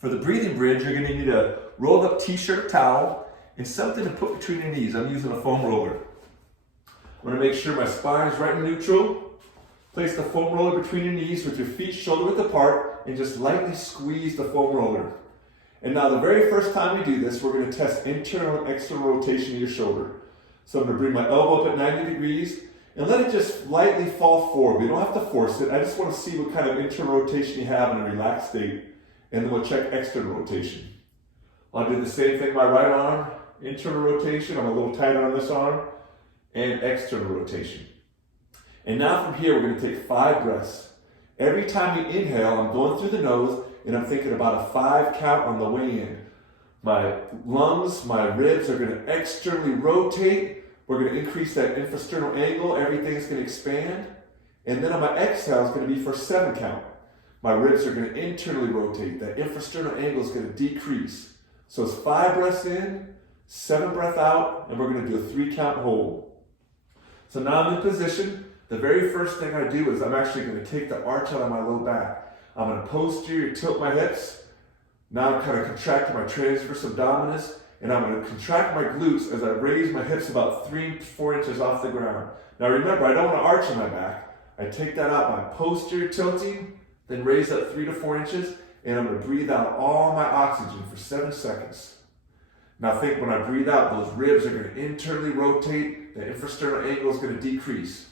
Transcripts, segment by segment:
For the breathing bridge, you're going to need a rolled up t-shirt or towel and something to put between your knees. I'm using a foam roller. I'm going to make sure my spine is right in neutral. Place the foam roller between your knees with your feet shoulder width apart and just lightly squeeze the foam roller. And now the very first time we do this, we're going to test internal and external rotation of your shoulder. So I'm going to bring my elbow up at 90 degrees and let it just lightly fall forward. We don't have to force it. I just want to see what kind of internal rotation you have in a relaxed state. And then we'll check external rotation. I'll do the same thing with my right arm. Internal rotation, I'm a little tighter on this arm. And external rotation. And now from here, we're going to take 5 breaths. Every time we inhale, I'm going through the nose and I'm thinking about a 5 count on the way in. My lungs, my ribs are going to externally rotate. We're going to increase that infrasternal angle. Everything's going to expand. And then on my exhale, it's going to be for 7 count. My ribs are going to internally rotate. That infrasternal angle is going to decrease. So it's 5 breaths in, 7 breath out, and we're going to do a 3 count hold. So now I'm in position. The very first thing I do is I'm actually going to take the arch out of my low back. I'm going to posterior tilt my hips. Now I'm kind of contracting my transverse abdominis, and I'm going to contract my glutes as I raise my hips about 3 to 4 inches off the ground. Now remember, I don't want to arch in my back. I take that out by posterior tilting, then raise up 3 to 4 inches, and I'm going to breathe out all my oxygen for 7 seconds. Now think when I breathe out, those ribs are going to internally rotate, the infrasternal angle is going to decrease.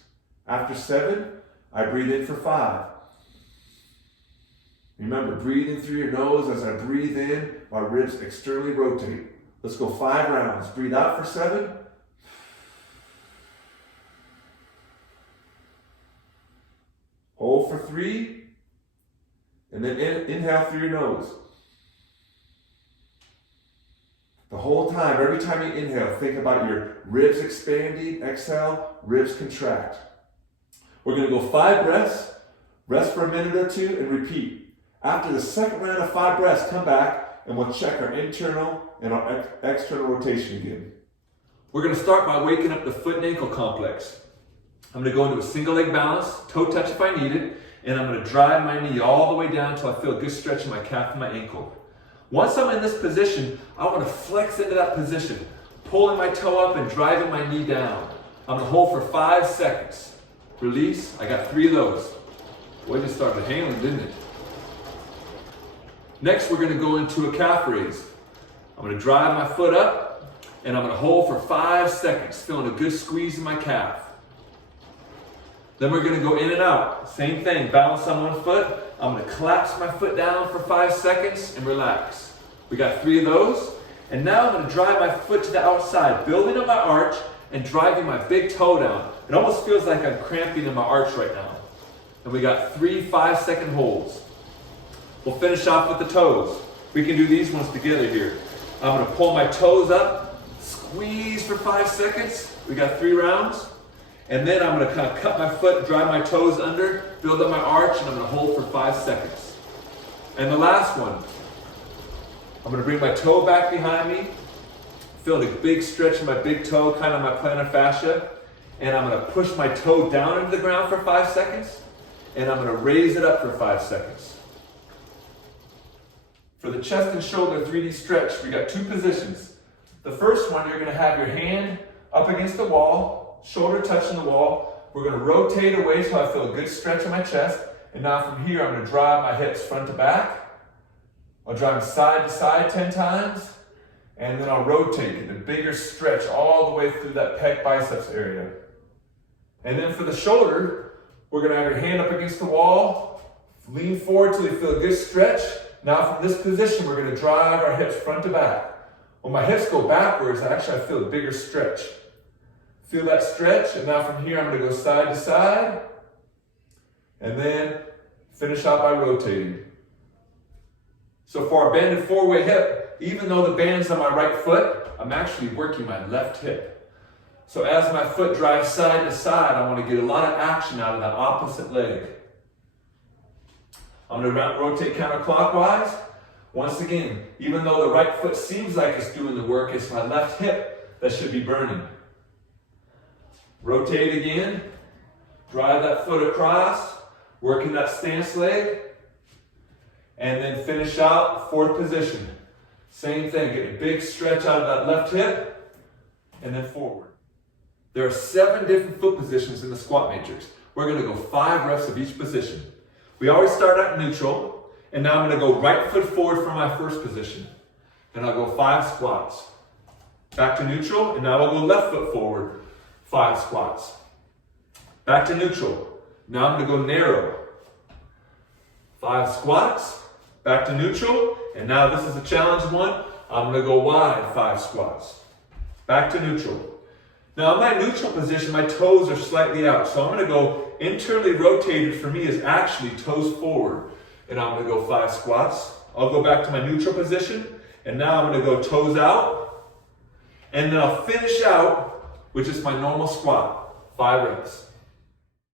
After 7, I breathe in for 5. Remember, breathing through your nose. As I breathe in, my ribs externally rotate. Let's go 5 rounds. Breathe out for 7. Hold for 3. And then inhale through your nose. The whole time, every time you inhale, think about your ribs expanding. Exhale, ribs contract. We're going to go 5 breaths, rest for a minute or 2, and repeat. After the second round of 5 breaths, come back and we'll check our internal and our external rotation again. We're going to start by waking up the foot and ankle complex. I'm going to go into a single leg balance, toe touch if I need it, and I'm going to drive my knee all the way down until I feel a good stretch in my calf and my ankle. Once I'm in this position, I want to flex into that position, pulling my toe up and driving my knee down. I'm going to hold for 5 seconds. Release. I got 3 of those. Boy, it just started hailing, didn't it? Next, we're going to go into a calf raise. I'm going to drive my foot up, and I'm going to hold for 5 seconds, feeling a good squeeze in my calf. Then we're going to go in and out. Same thing, balance on one foot. I'm going to collapse my foot down for 5 seconds and relax. We got 3 of those. And now I'm going to drive my foot to the outside, building up my arch and driving my big toe down. It almost feels like I'm cramping in my arch right now. And we got 3 5-second holds. We'll finish off with the toes. We can do these ones together here. I'm going to pull my toes up, squeeze for 5 seconds. We got 3 rounds. And then I'm going to kind of cut my foot, drive my toes under, build up my arch, and I'm going to hold for 5 seconds. And the last one, I'm going to bring my toe back behind me, feel a big stretch in my big toe, kind of my plantar fascia, and I'm going to push my toe down into the ground for 5 seconds, and I'm going to raise it up for 5 seconds. For the chest and shoulder 3D stretch, we got 2 positions. The first one, you're going to have your hand up against the wall, shoulder touching the wall. We're going to rotate away so I feel a good stretch in my chest. And now from here, I'm going to drive my hips front to back. I'll drive them side to side 10 times. And then I'll rotate, get the bigger stretch all the way through that pec biceps area. And then for the shoulder, we're going to have your hand up against the wall. Lean forward till you feel a good stretch. Now from this position, we're going to drive our hips front to back. When my hips go backwards, I feel a bigger stretch. Feel that stretch, and now from here I'm going to go side to side, and then finish out by rotating. So for our banded 4-way hip, even though the band's on my right foot, I'm actually working my left hip. So as my foot drives side to side, I want to get a lot of action out of that opposite leg. I'm going to rotate counterclockwise. Once again, even though the right foot seems like it's doing the work, it's my left hip that should be burning. Rotate again, drive that foot across, working that stance leg, And then finish out, fourth position. Same thing, get a big stretch out of that left hip, and then forward. There are 7 different foot positions in the squat matrix. We're gonna go 5 reps of each position. We always start at neutral, and now I'm gonna go right foot forward for my first position. Then I'll go 5 squats. Back to neutral, and now I'll go left foot forward, 5 squats. Back to neutral. Now I'm gonna go narrow. 5 squats, back to neutral, and now this is a challenge one. I'm gonna go wide, 5 squats. Back to neutral. Now in my neutral position, my toes are slightly out, so I'm gonna go internally rotated for me is actually toes forward. And I'm gonna go 5 squats. I'll go back to my neutral position, and now I'm gonna go toes out, and then I'll finish out with just my normal squat, 5 reps.